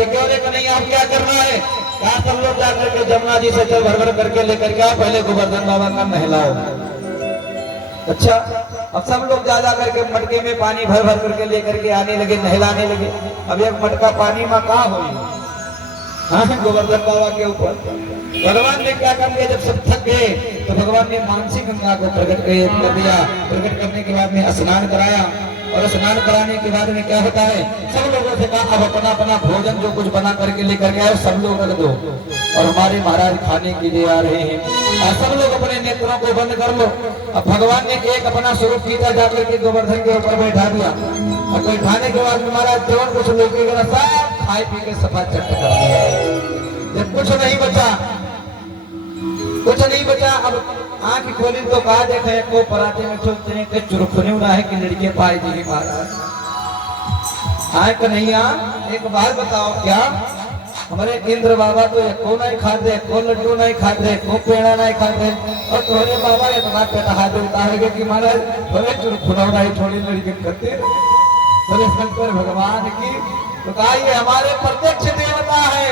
पूछे क्यों रे कन्हैया आप क्या कर रहा है? कहा सब लोग जाकर के जमुना जी से जल भर भर करके लेकर के आओ, पहले गोवर्धन बाबा का नहलाओ। अच्छा, अब सब लोग जा जा करके मटके में पानी भर भर करके लेकर के आने लगे, नहलाने लगे। अब एक मटका पानी में कहा हो, हाँ गोवर्धन बाबा के ऊपर। भगवान ने क्या कर दिया, जब सब थक गए तो भगवान ने मानसी गंगा को प्रकट कर दिया। प्रकट करने के बाद में स्नान कराया, और स्नान कराने के बाद में क्या होता है, सब लोगों से कहा अब अपना अपना भोजन जो कुछ बना करके लेकर के आए सब लोग रख दो, और हमारे महाराज खाने के लिए आ रहे हैं। और सब लोग अपने नेत्रों को बंद कर लो। अब भगवान ने एक अपना स्वरूप पीता जाकर के गोवर्धन के ऊपर बैठा दिया, और बैठाने के बाद में महाराज जौन कुछ लेके गया सब खाए पी के सफा चट कर दिया। जब कुछ नहीं बचा, कुछ नहीं बचा, अब आंख खोली तो कहा देखे को पराठे में ठोकते हैं कि चुरखुने उड़ा है कि लड़के पाए जी महाराज। आए कन्हैया एक बात बताओ, क्या हमारे इंद्र बाबा तो एको नहीं खाते, को लड्डू नहीं खाते, को पेड़ा नहीं खाते, और तुम्हारे बाबा इतना पेटा हाथ उतारेंगे कि महाराज थोड़े चुरखुना उड़ाई थोड़ी लड़के करते थोड़े शंकर भगवान की। तो कहा ये हमारे प्रत्यक्ष देवता है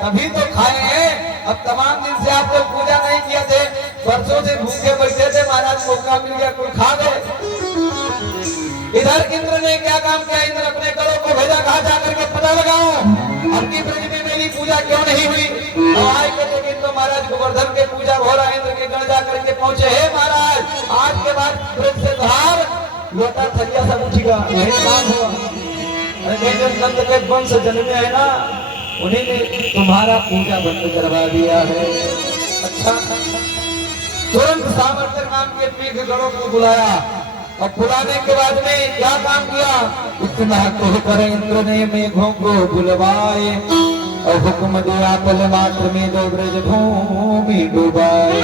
तभी तो खाए हैं। अब तमाम दिन से आप लोग पूजा नहीं किए थे, वर्षों से भूखे बैठे थे, महाराज मौका मिल गया कुल खा गए। इधर इंद्र ने क्या काम किया, इंद्र अपने गणों को भेजा, कहा जाकर के पता लगाओ अब की ब्रज में मेरी पूजा क्यों नहीं हुई। आए लेकिन तो महाराज गोवर्धन के पूजा हो रहा है, इंद्र के गण जाकर के पहुंचे, हे महाराज आज के बाद ब्रज से धार लोटा थरिया सब उठेगा, यही काम हुआ। अरे नंद के वंश जन्मे है ना, उन्हीं ने तुम्हारा पूजा बंद करवा दिया है। अच्छा, तुरंत सामर्थ्य नाम के मेघ गणों को बुलाया, और बुलाने के बाद में क्या काम किया, इतना कहकर इंद्र ने मेघों को बुलवाए, और हुक्म दिया पल मात्र में दो ब्रज भूमि डुबाए।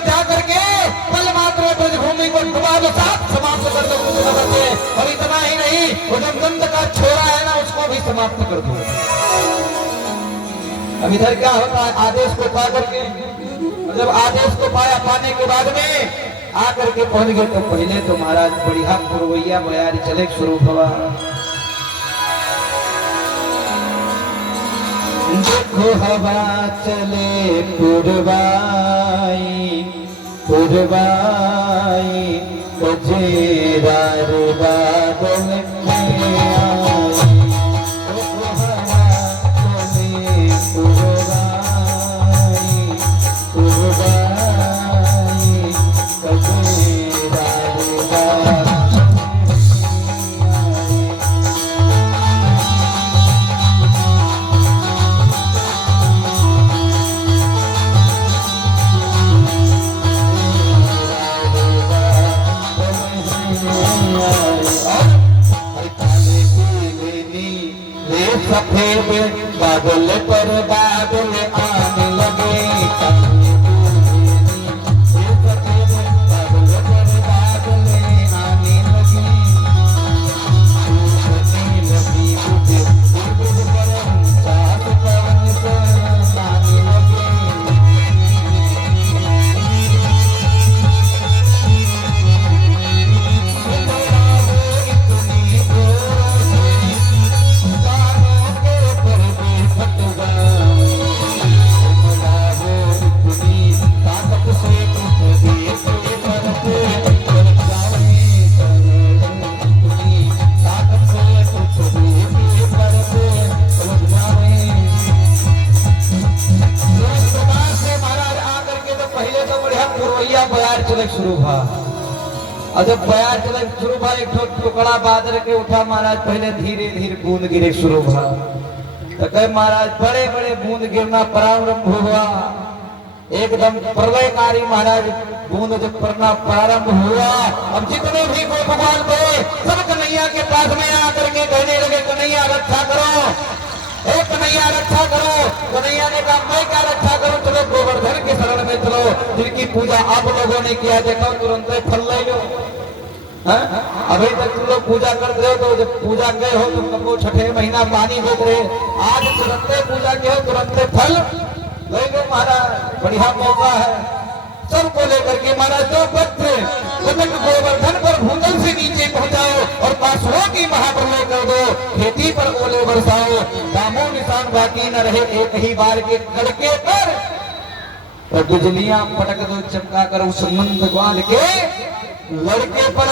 जा करके पल मात्र में ब्रज भूमि को डुबा दो, साथ समाप्त कर दो कुछ न बचे। और इतना ही नहीं, वो जो नंद का छोरा है ना उसको भी समाप्त कर दो। अब इधर क्या होता है, आदेश को पा करके, जब आदेश को पाया, पाने के बाद में आकर के पहुंच गए, तो पहले तो महाराज बढ़िया पुरवैया बयारी चले शुरू हुआ। देखो हवा चले पुरवाई पुरवाई, बजेदार बादल में आई। देखो हवा चले पुरवाई पुरवाई, बजेदार बादल। सफेद बादल पर बादल आने लगे, सफेद बादल पर बादल आने लगे, लगी मुझे सात पवन से आने लगे। शुरू हुआ, और जब बयार चले शुरू हुआ, एक टुकड़ा बादल के उठा महाराज, पहले धीरे धीरे बूंद गिरे शुरू हुआ। तो कहे महाराज बड़े बड़े बूंद गिरना प्रारंभ हुआ, एकदम प्रलयकारी महाराज बूंद जब पड़ना प्रारंभ हुआ। अब जितने भी गोपाल थे सब कन्हैया के पास में आकर के कहने लगे, कन्हैया रक्षा करो, ए कन्हैया रक्षा करो। कन्हैया ने कहा मैं क्या रक्षा करूं, चलो गोवर्धन के शरण में चलो, जिनकी पूजा आप लोगों ने किया, देखो तुरंत फल ले लो। अभी तक तुम लोग पूजा करते हो, तो जब पूजा गए हो तुम कब छठे महीना पानी देते रहे, आज तुरंत पूजा के हो तुरंत फल ले लो महाराज, बढ़िया मौका है। सबको लेकर के महाराज जो पत्र कनक गोवर्धन पर भूतल से नीचे पहुंचाओ और पासुओं की महाप्रलय कर दो, खेती पर ओले बरसाओ, दामों निशान बाकी न रहे एक ही बार के कड़के पर, और बिजलियां पटक दो चमका कर उस मंद ग्वाल के लड़के पर।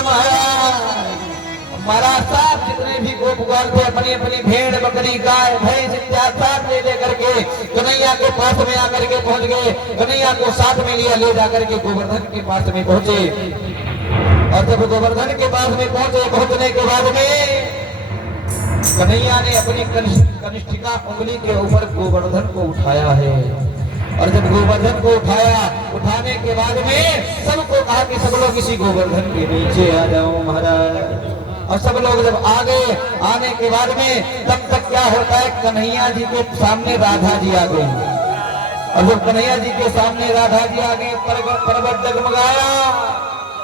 महाराज साहब जितने भी गोप ग्वाल थे अपनी अपनी भेड़ बकरी गाय भैंस इत्यादि साथ ले लेकर के कन्हैया के पास में आकर के पहुंच गए। कन्हैया को साथ में लिया, ले जाकर के गोवर्धन के पास में पहुंचे, और जब गोवर्धन के पास में पहुंचे, पहुंचने के बाद में कन्हैया ने अपनी कनिष्ठिका उंगली के ऊपर गोवर्धन को उठाया है, और जब गोवर्धन को उठाया, उठाने के बाद में सबको कहा कि सब लोग इसी गोवर्धन के नीचे आ जाओ महाराज। और सब लोग जब आ गए, आने के बाद में तब तक क्या होता है, कन्हैया जी के सामने राधा जी आ गई, और जब कन्हैया जी के सामने राधा जी आ गई, पर्वत जगमगाया,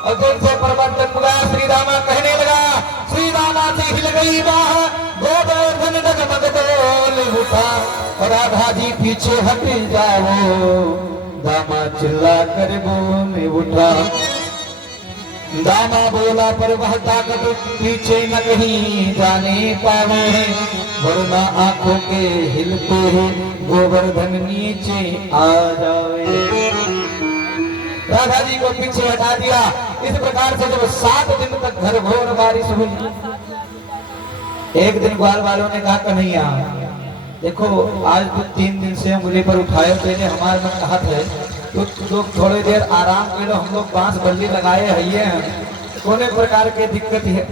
और जैसे पर्वत जगमगाया श्री रामा कहने लगा, श्री रामा से हिल गई बाह, गोवर्धन डगमग डोल उठा, और राधा जी पीछे हट जाओ, दामा चिल्ला कर बोले उठा। दामा बोला पर वह ताकत पीछे न कहीं जाने पावे, वरना आंखों के हिलते हैं गोवर्धन नीचे आ जावे। राधा जी को पीछे हटा दिया। इस प्रकार से जब 7 दिन तक घरघोर बारिश हुई, एक दिन ग्वाल वालों ने कहा कन्हैया देखो आज तो 3 दिन से उंगली पर उठाए, पहले हमारे मन कहा था तो लोग थोड़ी देर आराम कर लो, हम लोग बांस बल्ली लगाए हैं, कोने प्रकार के दिक्कत है।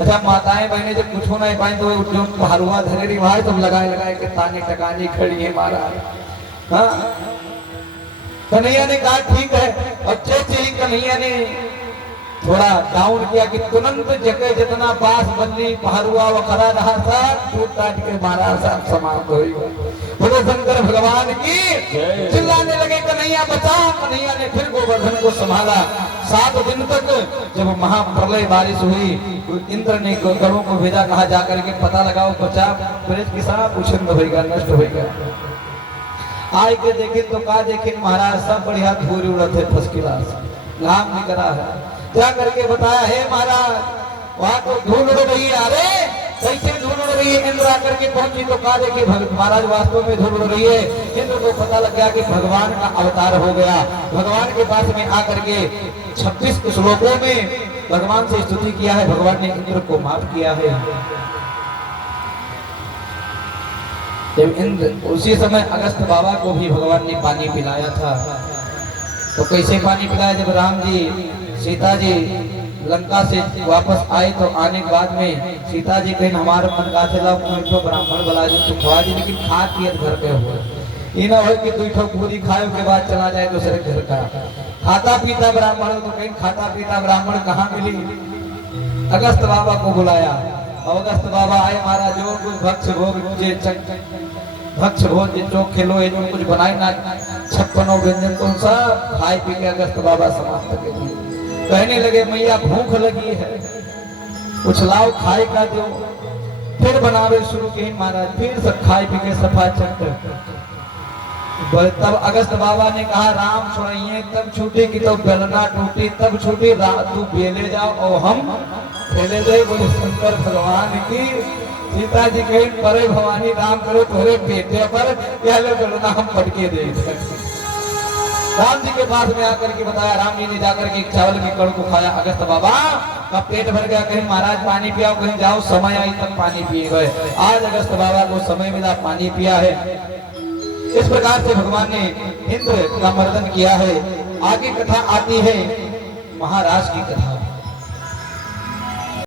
अच्छा माताएं बहने जब कुछ हो नहीं पाए तो जो हलवा धरेरी भाई तुम लगाए के ताने टकानी खड़ी है महाराज। हाँ कन्हैया ने कहा ठीक है, और जैसे ही कन्हैया ने थोड़ा डाउन किया कि तुरंत जगह जितना बांस बल्ली पहरुआ वो खड़ा रहा था टूट टाट के महाराज साहब समाप्त हो गए। बोले शंकर भगवान की चिल्लाने लगे कन्हैया बचा। कन्हैया ने फिर गोवर्धन को संभाला। 7 दिन तक जब महाप्रलय बारिश हुई तो इंद्र ने गणों को भेजा, कहा जाकर के पता लगाओ बचा किसान उछिन्न होगा, नष्ट होगा। आए के देखे तो कहा देखे महाराज सब बढ़िया धूल उड़त है, फर्स्ट क्लास घाम निकला है। क्या करके बताया है महाराज वहां तो धूल उड़ रही है। अरे कैसे धूल उड़ रही है? इंद्र आकर के पहुंची तो कहा देखिए महाराज वास्तव में धूल उड़ रही है। इंद्र को पता लग गया कि भगवान का अवतार हो गया। भगवान के पास में आकर के 26 श्लोकों में भगवान से स्तुति किया है। भगवान ने इंद्र को माफ किया है। जब इंद्र उसी समय अगस्त बाबा को भी भगवान ने पानी पिलाया था, तो कैसे पानी पिलाया? जब राम जी सीता जी लंका से वापस आए तो आने के बाद में सीता जी कहीं हमारे मन का चला तो ब्राह्मण बला जी तुम खवा जी, लेकिन खा पिए घर पे हो ये ना हो कि दुई पूरी खाए के बाद चला जाए दूसरे घर का। खाता पीता ब्राह्मण तो कहीं खाता पीता ब्राह्मण कहाँ मिली? अगस्त बाबा को बुलाया और अगस्त बाबा आए। महाराज जो कुछ भक्ष भोज जो खेलो ये जो कुछ बनाए ना 56 व्यंजन तो सब खाए पी के अगस्त बाबा समाप्त कर दिए। कहने लगे मैया भूख लगी है, कुछ लाओ खाए का दो। फिर बनावे शुरू की महाराज, फिर सब खाए पी के सफा चक्कर। तब अगस्त बाबा ने कहा राम सुनिए तब छूटी की तो बेलना टूटी, तब छूटी रात तू बेले जाओ और हम खेले जाए। बोले शंकर भगवान की। सीता जी कहीं परे भवानी राम करो तोरे बेटे पर क्या बेलना हम पटके दे। राम जी के पास में आकर के बताया। राम जी ने जाकर के चावल के कण को खाया। अगस्त बाबा का पेट भर गया। कहीं महाराज पानी पियाओ, कहीं जाओ, समय आई तक पानी पिए गए। आज अगस्त बाबा को समय मिला, पानी पिया है। इस प्रकार से भगवान ने इंद्र का मर्दन किया है। आगे कथा आती है महाराज की कथा।